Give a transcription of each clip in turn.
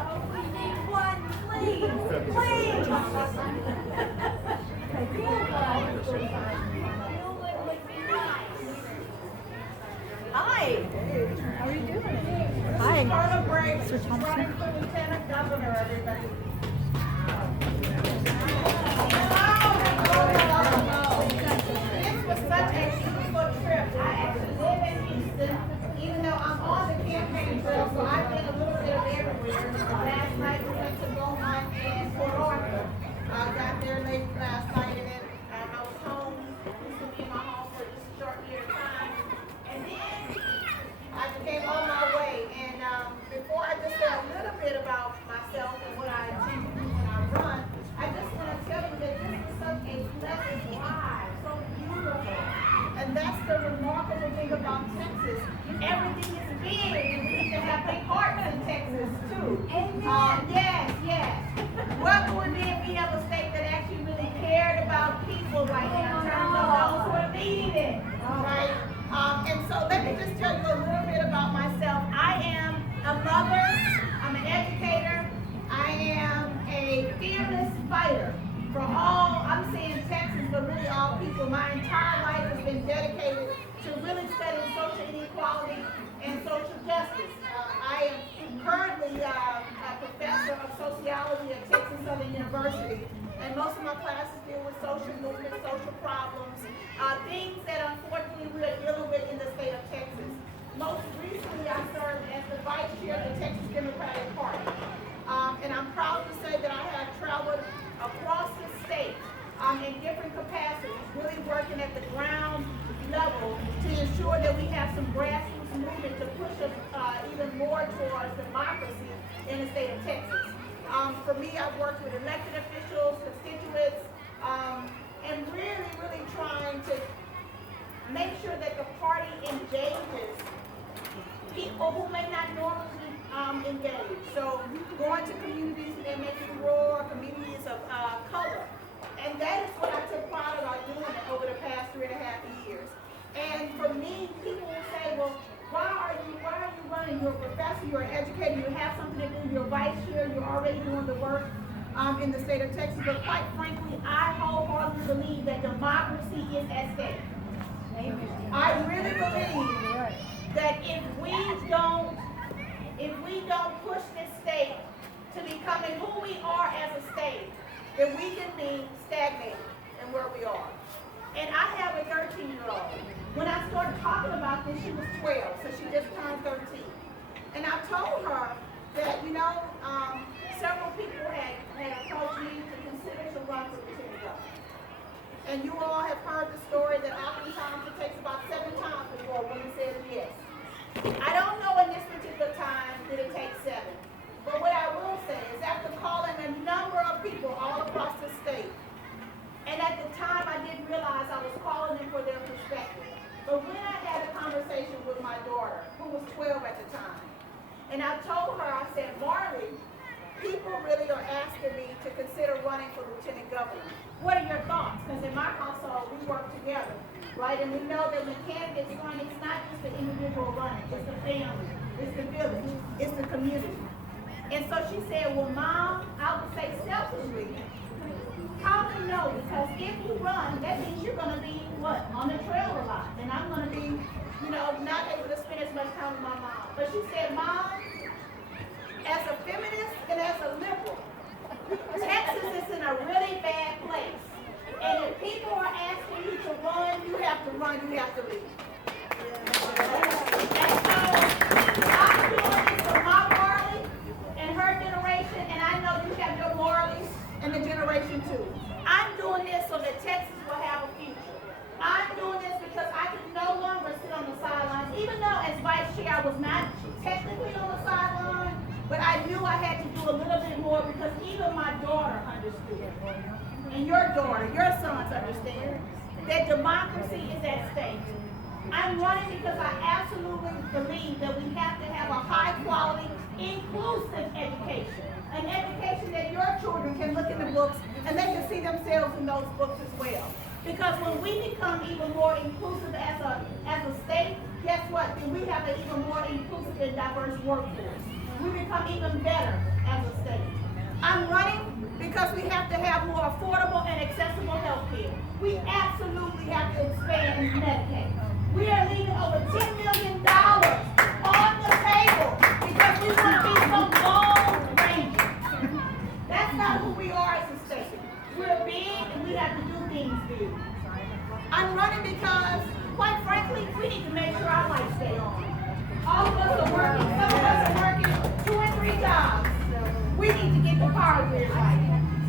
Oh, we need one, please, please. Hi. How are you doing? Hi. Carla Brailey. Sir She's running for Lieutenant Governor, everybody. This was such a beautiful trip. I actually live in Houston, even though I'm on the campaign trail, so I've been a little bit of everywhere. Last night we went to Beaumont and Port Arthur. Got there late last night, and then I was home. Used to be in my home for just a short period of time. And then I came on my way. And before I just say a little bit about myself and what I achieve when I run, I just want to tell you that this is such a pleasant ride, so beautiful. And that's the remarkable thing about Texas. Everything is big, and we need to have big hearts in Texas too. Yes, yes. What would be if we have a state that actually really cared about people right now in terms of those who are leading it, right? And so let me just tell you a little bit about myself. I am a mother, I'm an educator, I am a fearless fighter for all, I'm saying Texas, but really all people. My entire life has been dedicated to really studying social inequality and social justice. I am currently a professor of sociology at Texas Southern University, and most of my classes deal with social movements, social problems, things that unfortunately we are dealing with in the state of Texas. Most recently, I served as the vice chair of the Texas Democratic Party. And I'm proud to say that I have traveled across the state in different capacities, really working at the ground level to ensure that we have some grassroots movement to push us even more towards democracy in the state of Texas. For me, I've worked with elected officials, constituents, and really, really trying to make sure that the party engages people who may not normally engage. So going to communities that make it rural, communities of color. And that is what I took pride about doing over the past 3.5 years. And for me, people will say, well, why are you running? You're a professor, you're an educator, you have something to do, you're vice chair, you're already doing the work in the state of Texas. But quite frankly, I wholeheartedly believe that democracy is at stake. I really believe that if we don't push this state to becoming who we are as a state, then we can be stagnated in where we are. And I have a 13-year-old. When I started talking about this, she was 12, so she just turned 13. And I told her that, several people had approached me to consider to run for lieutenant governor. And you all have heard the story that oftentimes it takes about 7 times before a woman says yes. I don't know in this particular time did it take 7. But what I will say is after calling a number of people all across the state, and at the time I didn't realize I was calling them for their perspective. But when I had a conversation with my daughter, who was 12 at the time, and I told her, I said, Marley, people really are asking me to consider running for lieutenant governor. What are your thoughts? Because in my household, we work together, right? And we know that when candidates run, it's not just the individual running, it's the family, it's the village, it's the community. And so she said, well, Mom, I would say selfishly, how do you know? Because if you run, that means you're going to be, what, on the trail a lot. And I'm going to be, not able to spend as much time with my mom. But she said, Mom, as a feminist and as a liberal, Texas is in a really bad place. And if people are asking you to run, you have to run, you have to lead. And so I'm doing this for my Marley and her generation, and I know you have your Marleys and the generation too. I'm doing this so that Texas will have a future. I'm doing this because I can no longer sit on the sidelines, even though as vice chair I was not technically on the sideline, but I knew I had to do a little bit more because even my daughter understood, and your daughter, your sons understand, that democracy is at stake. I'm running because I absolutely believe that we have to have a high quality, inclusive education. An education that your children can look in the books and they can see themselves in those books as well. Because when we become even more inclusive as a state, guess what? Then we have an even more inclusive and diverse workforce. we become even better as a state. I'm running because we have to have more affordable and accessible health care. We absolutely have to expand Medicaid. We are leaving over $10 million on the table because we want to be some lone rangers. That's not who we are as a state. We're big and we have to do things big. I'm running because, quite frankly, we need to make sure our lights stay on. All of us are working. Some of us are working 2 and 3 jobs. We need to get the power grid right.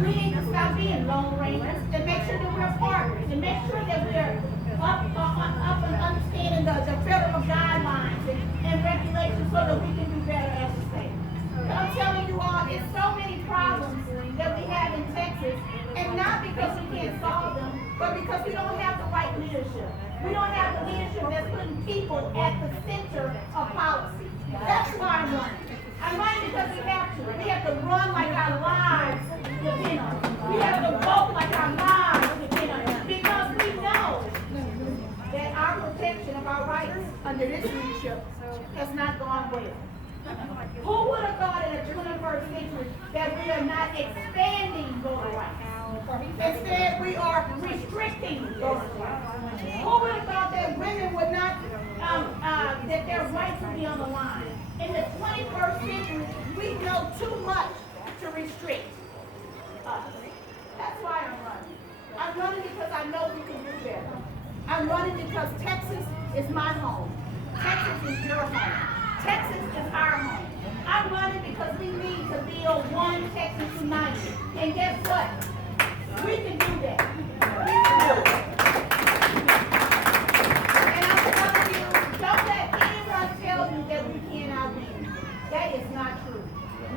We need to stop being lone rangers and make sure that we're partners and make sure that we're up and understanding the federal guidelines and regulations so that we can do better as a state. But I'm telling you all, it's so many problems that we have in Texas, and not because we can't solve them, but because we don't have the right leadership. We don't have the leadership that's putting people at the center of policy. That's why I'm running. I'm running because we have to. We have to run like our lives depend on it. We have to vote like our lives depend on it. Because we know that our protection of our rights under this leadership has not gone well. Who would have thought in the 21st century that we are not expanding voter rights? Instead, we are restricting voter rights. Who would have thought that women would not, that their rights would be on the line? In the 21st century, we know too much to restrict us. That's why I'm running. I'm running because I know we can do better. I'm running because Texas is my home. Texas is your home. Texas is our home. I'm running because we need to build one Texas united. And guess what? We can do that. We can do it. And I'm telling you, don't let anyone tell you that we cannot win. That is not true.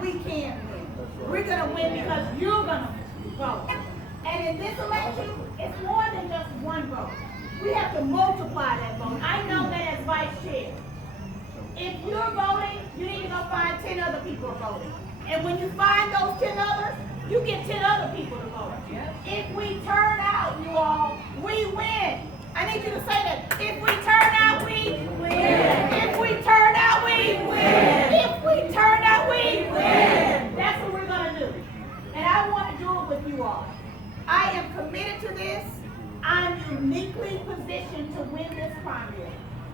We can win. We're going to win because you're going to vote. And in this election, it's more than just one vote. We have to multiply that vote. I know that as vice chair. If you're voting, you need to go find 10 other people voting. And when you find those 10 others, you get 10 other people to vote. If we turn out, you all, we win. I need you to say that. If we turn out, we win. If we turn out, we win. If we turn out, we win. That's what we're going to do. And I want to do it with you all. I am committed to this. I'm uniquely positioned to win this primary.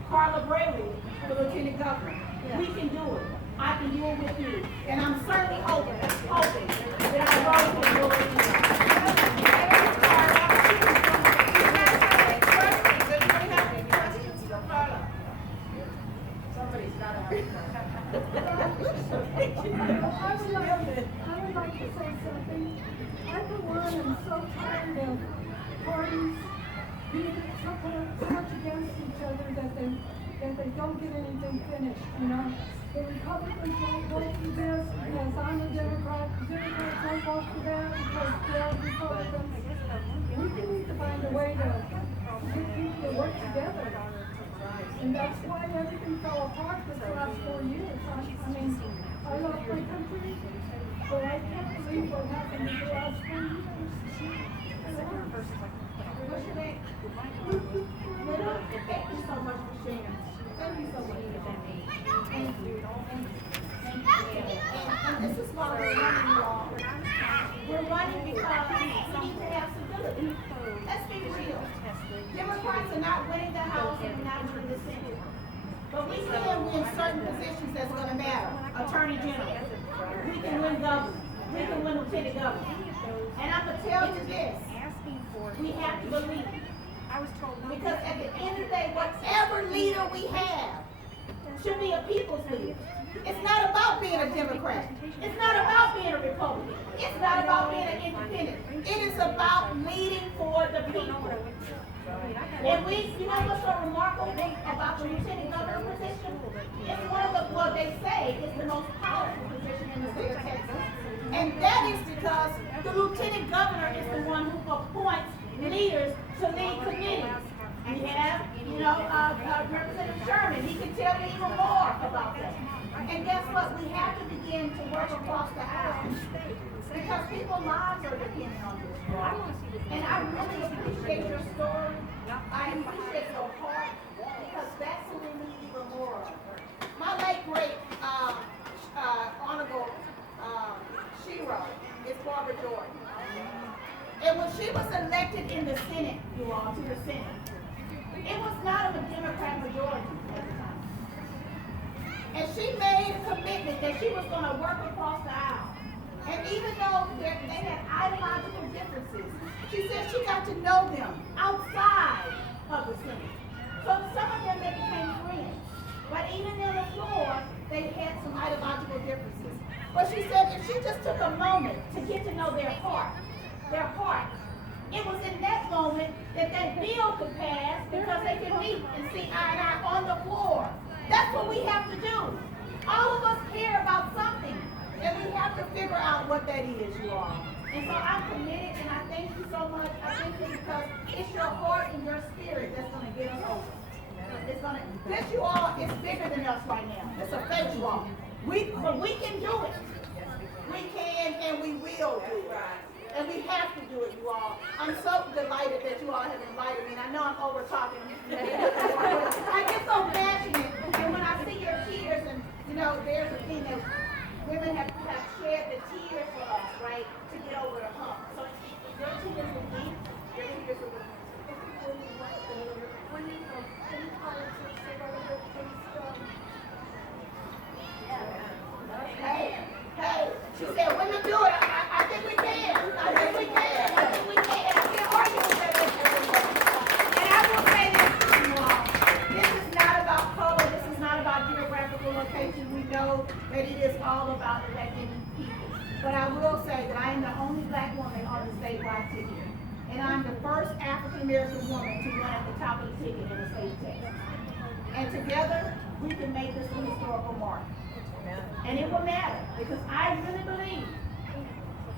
Carla Brailey, the Lieutenant Governor. We can do it. I can do it with you. And I'm certainly hoping that our road can do it. Somebody's got to have I would like to say something. I, for one, am so tired of parties being so much against each other that they don't get anything finished, you know. The Republicans won't vote for this because I'm a Democrat. The Democrats won't vote for that because they're Republicans. We need to find a way to get people to work together. And that's why everything fell apart this last 4 years. I mean, I love my country, but I can't believe what happened in the last 4 years. What's your name? Thank you so much for sharing. Thank you so much. Thank you. And this is why we're running, you all. We're running because we need to have civility. Let's be real. Democrats are not winning the House and we're not winning the Senate. But we can win certain positions that's going to matter. Attorney General. We can win governor. We can win lieutenant governor. And I'm going to tell you this. We have to believe. Because at the end of the day, whatever leader we have should be a people's leader. It's not about being a Democrat. It's not about being a Republican. It's not about being an independent. It is about leading for the people. And you know what's so remarkable about the lieutenant governor position? It's one of the, what they say is the most powerful position in the state of Texas. And that is because the lieutenant governor is the one who appoints leaders to lead committees. We have, Representative Sherman. He can tell you even more about that. And guess what? We have to begin to work across the aisle because people's lives are depending on this. And I really appreciate your story. I appreciate your heart because that's what we need even more of. My late great Barbara Jordan. And when she was elected in the Senate, you all, to the Senate, it was not a Democrat majority at the time. And she made a commitment that she was going to work across the aisle. And even though they had ideological differences, she said she got to know them outside of the Senate. So some of them, they became friends. But even in the floor, they had some ideological differences. But she said if she just took a moment to get to know their heart, it was in that moment that that bill could pass because they could meet and see eye and eye on the floor. That's what we have to do. All of us care about something, and we have to figure out what that is, you all. And so I'm committed, and I thank you so much. I thank you because it's your heart and your spirit that's going to get us over. It's going to, this, you all, is bigger than us right now. It's a faith, you all. But we can do it. We can and we will do it. And we have to do it, you all. I'm so delighted that you all have invited me. And I know I'm over talking. I get so passionate. And when I see your tears, and you know, there's a thing that women have shed the tears for us, right? To get over the hump. So your tears with me, your tears with me. Hey, she said, women do it. I think we can. I think we can. I think we can. I can't argue with that. And I will say this to you all. This is not about color. This is not about geographical location. We know that it is all about electing people. But I will say that I am the only black woman on the statewide ticket. And I'm the first African-American woman to run at the top of the ticket in the state of Texas. And together, we can make this an historical mark. And it will matter because I really believe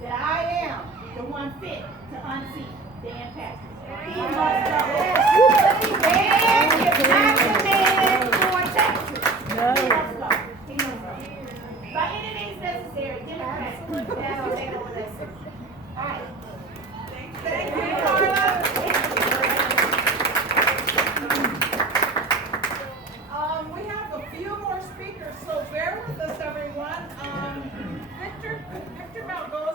that I am the one fit to unseat Dan Patrick. He must go. Dan is not the man for Texas. He must go. He must go. By any means necessary, Democrats, that'll take over that. All right. Thank you.